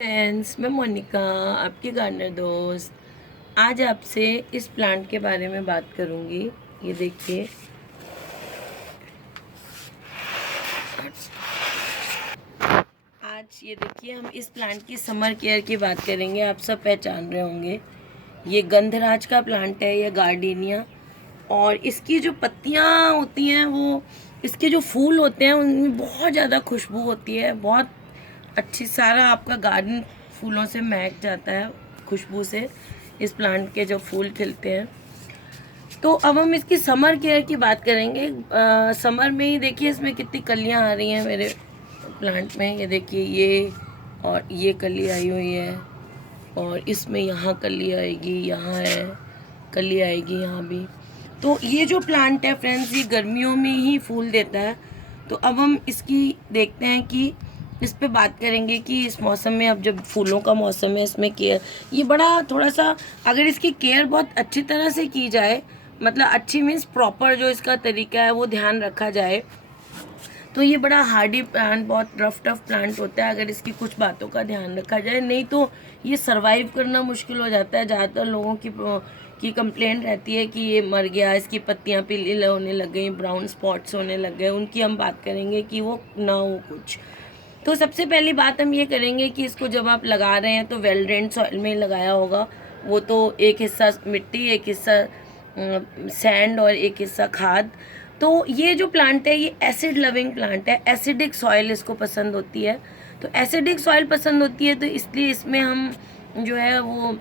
Friends, मैं मोनिका, आपकी gardener दोस्त। आज आपसे इस प्लांट के बारे में बात करूंगी। ये देखिए, आज ये देखिए हम इस प्लांट की समर केयर की बात करेंगे। आप सब पहचान रहे होंगे, ये गंधराज का प्लांट है, ये गार्डिनिया। और इसकी जो पत्तियां होती हैं, वो इसके जो फूल होते हैं उनमें बहुत ज़्यादा खुशबू होती है। बहुत अच्छी, सारा आपका गार्डन फूलों से महक जाता है खुशबू से, इस प्लांट के जो फूल खिलते हैं। तो अब हम इसकी समर केयर की बात करेंगे। समर में ही देखिए इसमें कितनी कलियां आ रही हैं मेरे प्लांट में। ये देखिए, ये और ये कली आई हुई है, और इसमें यहाँ कली आएगी, यहाँ है कली आएगी, यहाँ भी। तो ये जो प्लांट है फ्रेंड्स, ये गर्मियों में ही फूल देता है। तो अब हम इसकी देखते हैं कि इस पे बात करेंगे कि इस मौसम में, अब जब फूलों का मौसम है, इसमें केयर ये बड़ा थोड़ा सा, अगर इसकी केयर बहुत अच्छी तरह से की जाए, मतलब अच्छी मीन्स प्रॉपर जो इसका तरीका है वो ध्यान रखा जाए, तो ये बड़ा हार्डी प्लांट, बहुत रफ टफ प्लांट होता है अगर इसकी कुछ बातों का ध्यान रखा जाए। नहीं तो ये सरवाइव करना मुश्किल हो जाता है। ज़्यादातर लोगों की कंप्लेंट रहती है कि ये मर गया, इसकी पत्तियां पीली होने लग गई, ब्राउन स्पॉट्स होने लग गए। उनकी हम बात करेंगे कि वो ना हो कुछ। तो सबसे पहली बात हम ये करेंगे कि इसको जब आप लगा रहे हैं तो वेल ड्रेन्ड सॉइल में लगाया होगा। वो तो एक हिस्सा मिट्टी, एक हिस्सा सैंड और एक हिस्सा खाद। तो ये जो प्लांट है, ये एसिड लविंग प्लांट है। एसिडिक सॉइल इसको पसंद होती है। तो एसिडिक सॉइल पसंद होती है, तो इसलिए इसमें हम जो है वो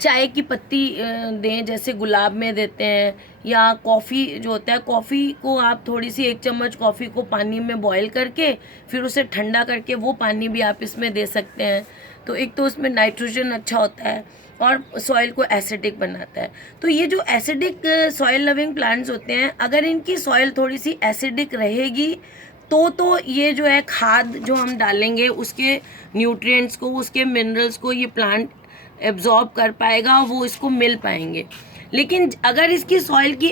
चाय की पत्ती दें, जैसे गुलाब में देते हैं, या कॉफ़ी जो होता है, कॉफ़ी को आप थोड़ी सी 1 चम्मच कॉफ़ी को पानी में बॉईल करके फिर उसे ठंडा करके वो पानी भी आप इसमें दे सकते हैं। तो एक तो उसमें नाइट्रोजन अच्छा होता है और सॉइल को एसिडिक बनाता है। तो ये जो एसिडिक सॉइल लविंग प्लांट्स होते हैं, अगर इनकी सॉइल थोड़ी सी एसिडिक रहेगी तो ये जो है खाद जो हम डालेंगे, उसके न्यूट्रिएंट्स को, उसके मिनरल्स को ये प्लांट एब्जॉर्ब कर पाएगा, वो इसको मिल पाएंगे। लेकिन अगर इसकी सॉइल की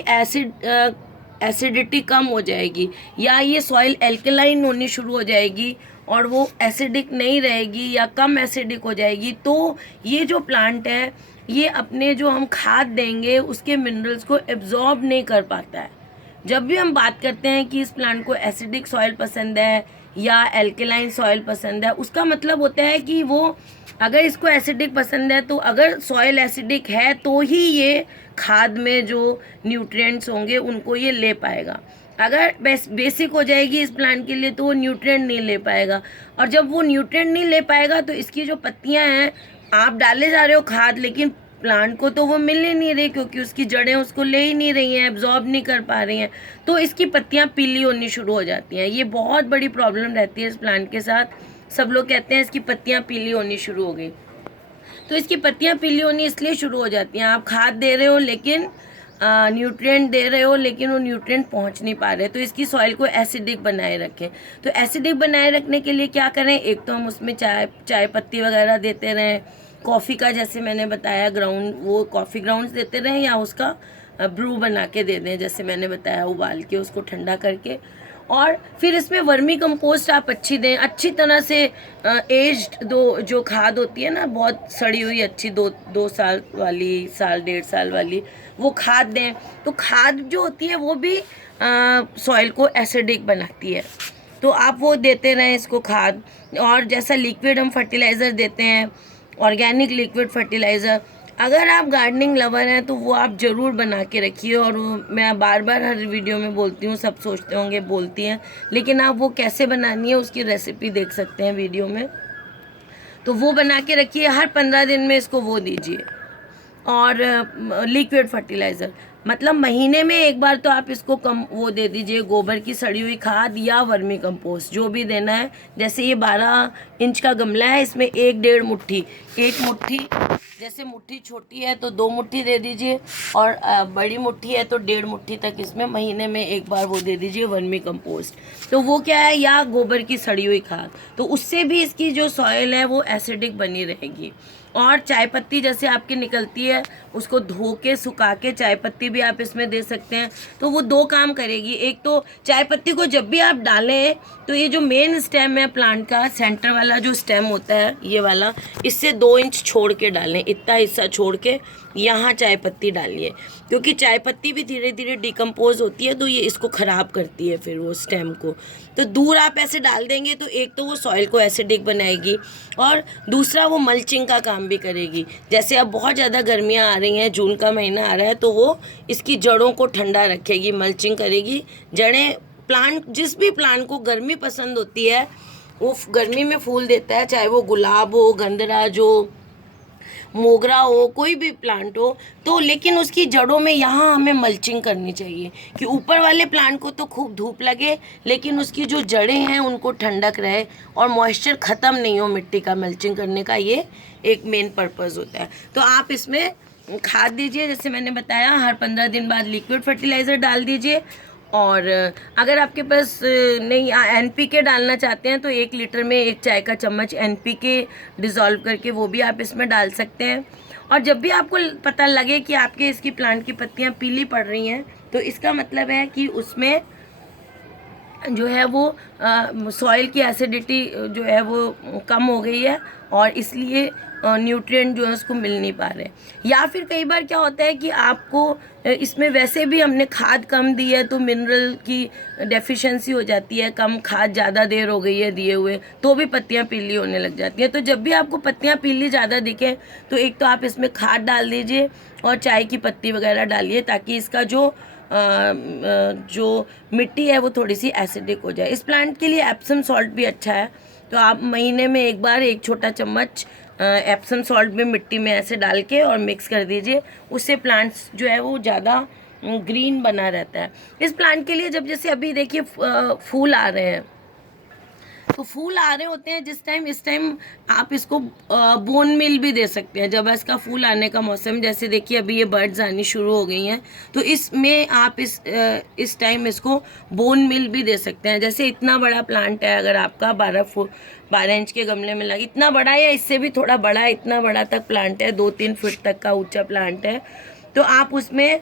एसिडिटी कम हो जाएगी, या ये सॉइल एल्कलाइन होनी शुरू हो जाएगी और वो एसिडिक नहीं रहेगी या कम एसिडिक हो जाएगी, तो ये जो प्लांट है, ये अपने जो हम खाद देंगे उसके मिनरल्स को एब्जॉर्ब नहीं कर पाता है। जब भी हम बात करते हैं कि इस प्लांट को एसिडिक सॉइल पसंद है या एल्कलाइन सॉइल पसंद है, उसका मतलब होता है कि वो, अगर इसको एसिडिक पसंद है तो अगर सॉइल एसिडिक है तो ही ये खाद में जो न्यूट्रिएंट्स होंगे उनको ये ले पाएगा। अगर बेसिक हो जाएगी इस प्लांट के लिए तो वो न्यूट्रिएंट नहीं ले पाएगा। और जब वो न्यूट्रिएंट नहीं ले पाएगा तो इसकी जो पत्तियां हैं, आप डाले जा रहे हो खाद, लेकिन प्लांट को तो वो मिल ही नहीं रही, क्योंकि उसकी जड़ें उसको ले ही नहीं रही हैं, एब्जॉर्ब नहीं कर पा रही हैं। तो इसकी पत्तियां पीली होनी शुरू हो जाती हैं। ये बहुत बड़ी प्रॉब्लम रहती है इस प्लांट के साथ। सब लोग कहते हैं इसकी पत्तियां पीली होनी शुरू हो गई। तो इसकी पत्तियां पीली होनी इसलिए शुरू हो जाती हैं, आप खाद दे रहे हो लेकिन न्यूट्रिएंट दे रहे हो, लेकिन वो न्यूट्रिएंट पहुंच नहीं पा रहे। तो इसकी सॉइल को एसिडिक बनाए रखें। तो एसिडिक बनाए रखने के लिए क्या करें, एक तो हम उसमें चाय पत्ती वगैरह देते रहें। कॉफ़ी का, जैसे मैंने बताया, ग्राउंड, वो कॉफ़ी ग्राउंड्स देते रहें, या उसका ब्रू बना के दे दें, जैसे मैंने बताया, उबाल के उसको ठंडा करके। और फिर इसमें वर्मी कंपोस्ट आप अच्छी दें, अच्छी तरह से एज्ड, दो जो खाद होती है ना, बहुत सड़ी हुई अच्छी, 2 साल वाली, साल 1.5 साल वाली, वो खाद दें। तो खाद जो होती है वो भी सॉइल को एसिडिक बनाती है। तो आप वो देते रहें इसको खाद। और जैसा लिक्विड हम फर्टिलाइज़र देते हैं, ऑर्गेनिक लिक्विड फर्टिलाइज़र, अगर आप गार्डनिंग लवर हैं तो वो आप ज़रूर बना के रखिए। और मैं बार बार हर वीडियो में बोलती हूँ, सब सोचते होंगे बोलती हैं, लेकिन आप वो कैसे बनानी है उसकी रेसिपी देख सकते हैं वीडियो में। तो वो बना के रखिए, हर 15 दिन में इसको वो दीजिए। और लिक्विड फर्टिलाइज़र, मतलब महीने में एक बार तो आप इसको कम वो दे दीजिए, गोबर की सड़ी हुई खाद या वर्मी कंपोस्ट, जो भी देना है। जैसे ये 12 इंच का गमला है, इसमें 1 डेढ़ मुट्ठी, 1 मुट्ठी जैसे मुट्ठी छोटी है तो 2 मुट्ठी दे दीजिए, और बड़ी मुट्ठी है तो 1.5 मुट्ठी तक इसमें महीने में एक बार वो दे दीजिए वर्मी कंपोस्ट। तो वो क्या है, या गोबर की सड़ी हुई खाद, तो उससे भी इसकी जो सॉइल है वो एसिडिक बनी रहेगी। और चाय पत्ती जैसे आपकी निकलती है, उसको धो के सुखा के चाय पत्ती भी आप इसमें दे सकते हैं। तो वो 2 काम करेगी। एक तो चाय पत्ती को जब भी आप डालें तो ये जो मेन स्टेम है प्लांट का, सेंटर वाला जो स्टेम होता है ये वाला, इससे 2 इंच छोड़ के डालें, इतना हिस्सा छोड़ के यहाँ चाय पत्ती डालिए, क्योंकि चाय पत्ती भी धीरे धीरे डिकम्पोज होती है तो ये इसको ख़राब करती है फिर वो स्टेम को। तो दूर आप ऐसे डाल देंगे तो एक तो वो सॉइल को एसिडिक बनाएगी, और दूसरा वो मल्चिंग का काम भी करेगी। जैसे अब बहुत ज़्यादा गर्मियाँ आ रही हैं, जून का महीना आ रहा है, तो वो इसकी जड़ों को ठंडा रखेगी, मल्चिंग करेगी। जड़ें, प्लांट, जिस भी प्लांट को गर्मी पसंद होती है वो गर्मी में फूल देता है, चाहे वो गुलाब हो, गंधराज हो, मोगरा हो, कोई भी प्लांट हो, तो लेकिन उसकी जड़ों में यहाँ हमें मल्चिंग करनी चाहिए कि ऊपर वाले प्लांट को तो खूब धूप लगे लेकिन उसकी जो जड़ें हैं उनको ठंडक रहे और मॉइस्चर ख़त्म नहीं हो मिट्टी का। मल्चिंग करने का ये एक मेन पर्पज़ होता है। तो आप इसमें खाद दीजिए, जैसे मैंने बताया, हर 15 दिन बाद लिक्विड फर्टिलाइज़र डाल दीजिए। और अगर आपके पास नहीं NPK डालना चाहते हैं तो 1 लीटर में 1 चाय का चम्मच NPK डिज़ोल्व करके वो भी आप इसमें डाल सकते हैं। और जब भी आपको पता लगे कि आपके इसकी प्लांट की पत्तियां पीली पड़ रही हैं तो इसका मतलब है कि उसमें जो है वो सॉइल की एसिडिटी जो है वो कम हो गई है और इसलिए न्यूट्रिएंट जो है उसको मिल नहीं पा रहे। या फिर कई बार क्या होता है कि आपको इसमें वैसे भी हमने खाद कम दी है तो मिनरल की डेफिशिएंसी हो जाती है, कम खाद ज़्यादा देर हो गई है दिए हुए तो भी पत्तियां पीली होने लग जाती हैं। तो जब भी आपको पत्तियां पीली ज़्यादा दिखे तो एक तो आप इसमें खाद डाल दीजिए और चाय की पत्ती वगैरह डालिए ताकि इसका जो मिट्टी है वो थोड़ी सी एसिडिक हो जाए। इस प्लांट के लिए एप्सम सॉल्ट भी अच्छा है, तो आप महीने में एक बार 1 छोटा चम्मच एप्सम सॉल्ट भी मिट्टी में ऐसे डाल के और मिक्स कर दीजिए। उससे प्लांट्स जो है वो ज़्यादा ग्रीन बना रहता है। इस प्लांट के लिए जब जैसे अभी देखिए फूल आ रहे हैं, तो फूल आ रहे होते हैं जिस टाइम, इस टाइम आप इसको बोन मिल भी दे सकते हैं। जब इसका फूल आने का मौसम, जैसे देखिए अभी ये बर्ड्स आनी शुरू हो गई हैं, तो इसमें आप इस टाइम इसको बोन मिल भी दे सकते हैं। जैसे इतना बड़ा प्लांट है, अगर आपका 12 इंच के गमले में लगा, इतना बड़ा या इससे भी थोड़ा बड़ा है, इतना बड़ा तक प्लांट है, 2-3 फीट तक का ऊंचा प्लांट है, तो आप उसमें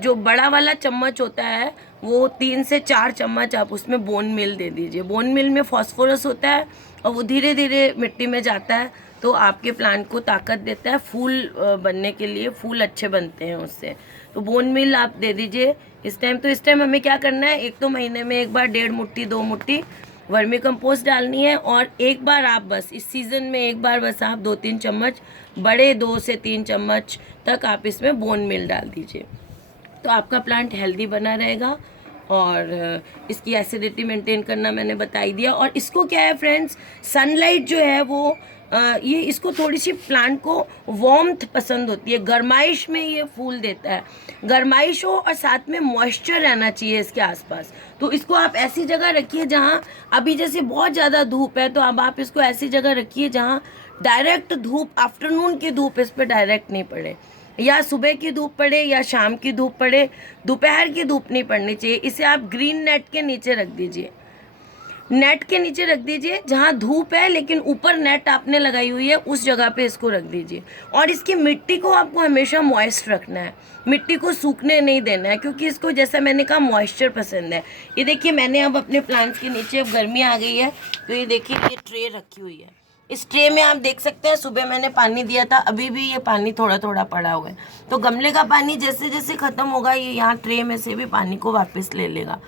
जो बड़ा वाला चम्मच होता है वो 3 से 4 चम्मच आप उसमें बोन मिल दे दीजिए। बोन मिल में फॉस्फोरस होता है और वो धीरे धीरे मिट्टी में जाता है तो आपके प्लांट को ताकत देता है फूल बनने के लिए, फूल अच्छे बनते हैं उससे। तो बोन मिल आप दे दीजिए इस टाइम। तो इस टाइम हमें क्या करना है, एक तो महीने में एक बार 1.5 मुट्ठी 2 मुट्ठी वर्मी कंपोस्ट डालनी है, और एक बार आप बस इस सीज़न में एक बार बस आप 2-3 चम्मच, बड़े 2 से 3 चम्मच तक आप इसमें बोन मिल डाल दीजिए। तो आपका प्लांट हेल्दी बना रहेगा। और इसकी एसिडिटी मेंटेन करना मैंने बता ही दिया। और इसको क्या है फ्रेंड्स, सनलाइट जो है वो ये इसको थोड़ी सी प्लांट को वार्मथ पसंद होती है, गर्माइश में ये फूल देता है। गर्माइश हो और साथ में मॉइस्चर रहना चाहिए इसके आसपास। तो इसको आप ऐसी जगह रखिए जहाँ, अभी जैसे बहुत ज़्यादा धूप है तो अब आप इसको ऐसी जगह रखिए जहाँ डायरेक्ट धूप, आफ्टरनून की धूप इस पर डायरेक्ट नहीं पड़े, या सुबह की धूप पड़े या शाम की धूप पड़े, दोपहर की धूप नहीं पड़नी चाहिए। इसे आप ग्रीन नेट के नीचे रख दीजिए, नेट के नीचे रख दीजिए जहाँ धूप है लेकिन ऊपर नेट आपने लगाई हुई है उस जगह पे इसको रख दीजिए। और इसकी मिट्टी को आपको हमेशा मॉइस्ट रखना है, मिट्टी को सूखने नहीं देना है, क्योंकि इसको जैसा मैंने कहा मॉइस्चर पसंद है। ये देखिए मैंने अब अपने प्लांट्स के नीचे, अब गर्मी आ गई है तो ये देखिए ये ट्रे रखी हुई है, इस ट्रे में आप देख सकते हैं सुबह मैंने पानी दिया था, अभी भी ये पानी थोड़ा थोड़ा पड़ा हुआ है। तो गमले का पानी जैसे जैसे ख़त्म होगा ये यहाँ ट्रे में से भी पानी को वापस ले लेगा।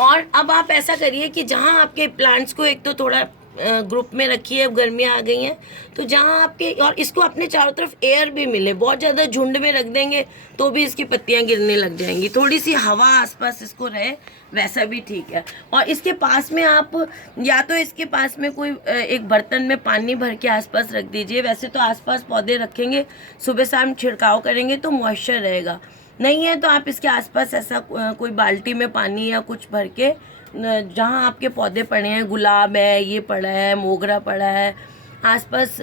और अब आप ऐसा करिए कि जहाँ आपके प्लांट्स को एक तो थोड़ा ग्रुप में रखिए, अब गर्मियाँ आ गई हैं तो जहाँ आपके, और इसको अपने चारों तरफ एयर भी मिले, बहुत ज़्यादा झुंड में रख देंगे तो भी इसकी पत्तियाँ गिरने लग जाएंगी। थोड़ी सी हवा आसपास इसको रहे वैसा भी ठीक है। और इसके पास में आप या तो इसके पास में कोई एक बर्तन में पानी भर के आसपास रख दीजिए। वैसे तो आसपास पौधे रखेंगे, सुबह शाम छिड़काव करेंगे तो मॉइस्चर रहेगा, नहीं है तो आप इसके आसपास ऐसा कोई बाल्टी में पानी या कुछ भर के, जहाँ आपके पौधे पड़े हैं, गुलाब है, ये पड़ा है, मोगरा पड़ा है, आसपास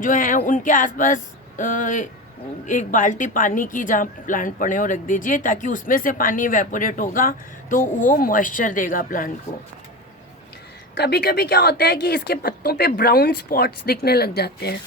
जो है उनके आसपास एक बाल्टी पानी की जहाँ प्लांट पड़े हो रख दीजिए, ताकि उसमें से पानी इवेपोरेट होगा तो वो मॉइस्चर देगा प्लांट को। कभी कभी क्या होता है कि इसके पत्तों पे ब्राउन स्पॉट्स दिखने लग जाते हैं,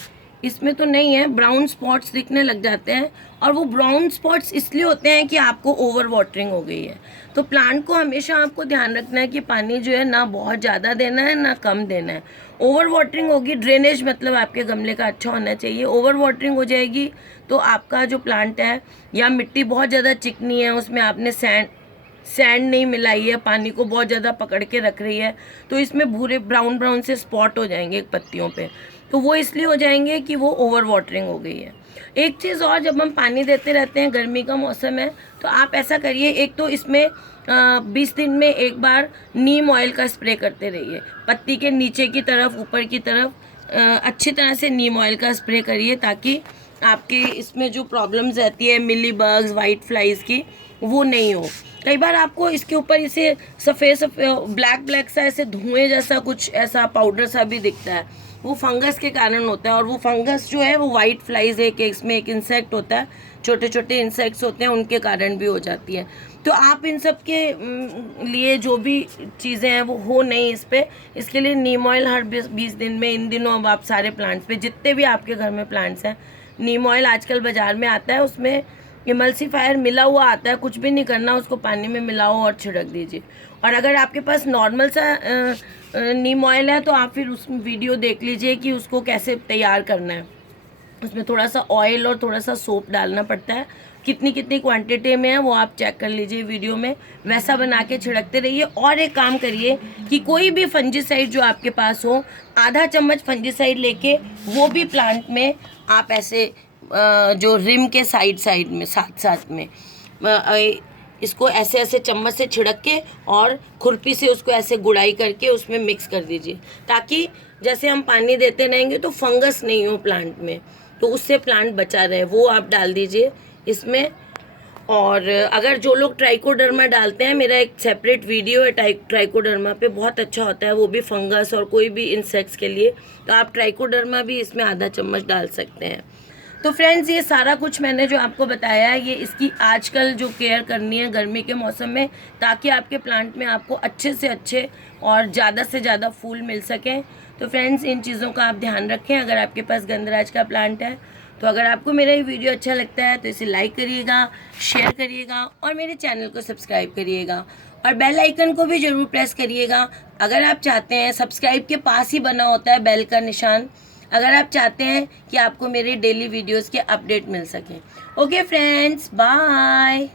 इसमें तो नहीं है, ब्राउन स्पॉट्स दिखने लग जाते हैं। और वो ब्राउन स्पॉट्स इसलिए होते हैं कि आपको ओवर वाटरिंग हो गई है। तो प्लांट को हमेशा आपको ध्यान रखना है कि पानी जो है ना बहुत ज़्यादा देना है ना कम देना है। ओवर वाटरिंग होगी, ड्रेनेज मतलब आपके गमले का अच्छा होना चाहिए। ओवर वाटरिंग हो जाएगी तो आपका जो प्लांट है, या मिट्टी बहुत ज़्यादा चिकनी है, उसमें आपने सैंड नहीं मिलाई है, पानी को बहुत ज़्यादा पकड़ के रख रही है, तो इसमें भूरे ब्राउन से स्पॉट हो जाएंगे पत्तियों पे। तो वो इसलिए हो जाएंगे कि वो ओवर वाटरिंग हो गई है। एक चीज़ और, जब हम पानी देते रहते हैं, गर्मी का मौसम है, तो आप ऐसा करिए, एक तो इसमें 20 दिन में एक बार नीम ऑयल का स्प्रे करते रहिए। पत्ती के नीचे की तरफ, ऊपर की तरफ अच्छी तरह से नीम ऑयल का स्प्रे करिए, ताकि आपके इसमें जो प्रॉब्लम्स रहती है मिली बग्स, वाइट फ्लाइज की, वो नहीं हो। कई बार आपको इसके ऊपर इसे सफ़ेद ब्लैक सा ऐसे धुएं जैसा कुछ ऐसा पाउडर सा भी दिखता है, वो फंगस के कारण होता है। और वो फंगस जो है वो वाइट फ्लाइज है कि इसमें एक इंसेक्ट होता है, छोटे छोटे इंसेक्ट्स होते हैं, उनके कारण भी हो जाती है। तो आप इन सब के लिए जो भी चीज़ें हैं वो हो नहीं इस पर, इसके लिए नीम ऑयल हर 20 दिन में, इन दिनों अब आप सारे प्लांट्स पे, जितने भी आपके घर में प्लांट्स हैं, नीम ऑयल आजकल बाज़ार में आता है, उसमें इमल्सीफायर मिला हुआ आता है, कुछ भी नहीं करना, उसको पानी में मिलाओ और छिड़क दीजिए। और अगर आपके पास नॉर्मल सा नीम ऑयल है तो आप फिर उस वीडियो देख लीजिए कि उसको कैसे तैयार करना है। उसमें थोड़ा सा ऑयल और थोड़ा सा सोप डालना पड़ता है, कितनी कितनी क्वांटिटी में है वो आप चेक कर लीजिए वीडियो में, वैसा बना के छिड़कते रहिए। और एक काम करिए कि कोई भी फंजीसाइड जो आपके पास हो, आधा चम्मच फंजीसाइड लेके वो भी प्लांट में आप ऐसे जो रिम के साइड में साथ में इसको ऐसे ऐसे चम्मच से छिड़क के और खुरपी से उसको ऐसे गुड़ाई करके उसमें मिक्स कर दीजिए, ताकि जैसे हम पानी देते रहेंगे तो फंगस नहीं हो प्लांट में, तो उससे प्लांट बचा रहे, वो आप डाल दीजिए इसमें। और अगर जो लोग ट्राइकोडर्मा डालते हैं, मेरा एक सेपरेट वीडियो है ट्राइकोडर्मा पे, बहुत अच्छा होता है वो भी फंगस और कोई भी इंसेक्ट्स के लिए, तो आप ट्राइकोडर्मा भी इसमें आधा चम्मच डाल सकते हैं। तो फ्रेंड्स, ये सारा कुछ मैंने जो आपको बताया है, ये इसकी आजकल जो केयर करनी है गर्मी के मौसम में, ताकि आपके प्लांट में आपको अच्छे से अच्छे और ज़्यादा से ज़्यादा फूल मिल सकें। तो फ्रेंड्स, इन चीज़ों का आप ध्यान रखें। अगर आपके पास गंधराज का प्लांट है तो अगर आपको मेरा ये वीडियो अच्छा लगता है तो इसे लाइक करिएगा, शेयर करिएगा और मेरे चैनल को सब्सक्राइब करिएगा और बेल आइकन को भी ज़रूर प्रेस करिएगा। अगर आप चाहते हैं, सब्सक्राइब के पास ही बना होता है बेल का निशान, अगर आप चाहते हैं कि आपको मेरे डेली वीडियोस के अपडेट मिल सकें। Okay friends, bye.